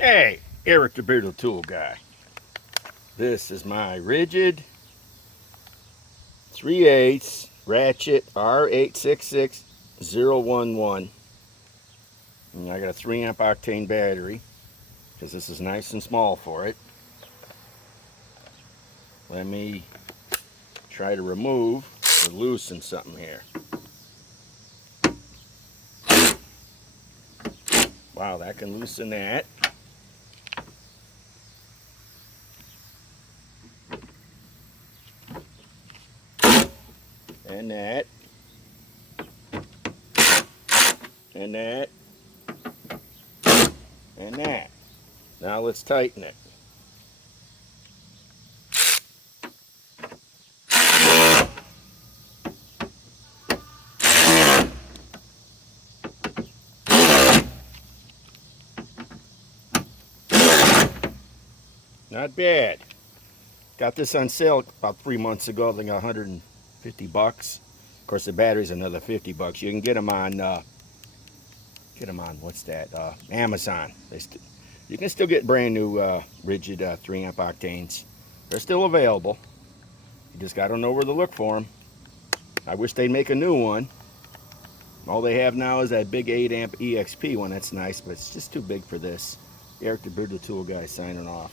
Hey, Eric the Bearded Tool Guy. This is my RIDGID 3/8 ratchet R866011. And I got a 3 amp octane battery because this is nice and small for it. Let me try to remove or loosen something here. Wow, that can loosen that. And that. And that. And that. Now let's tighten it. Not bad. Got this on sale about 3 months ago. I think $150. Of course, the battery's another $50. You can get them on what's that? Amazon. You can still get brand new RIDGID 3 amp octanes. They're still available. You just got to know where to look for them. I wish they'd make a new one. All they have now is that big 8 amp EXP one. That's nice, but it's just too big for this. Eric the Bearded Tool Guy signing off.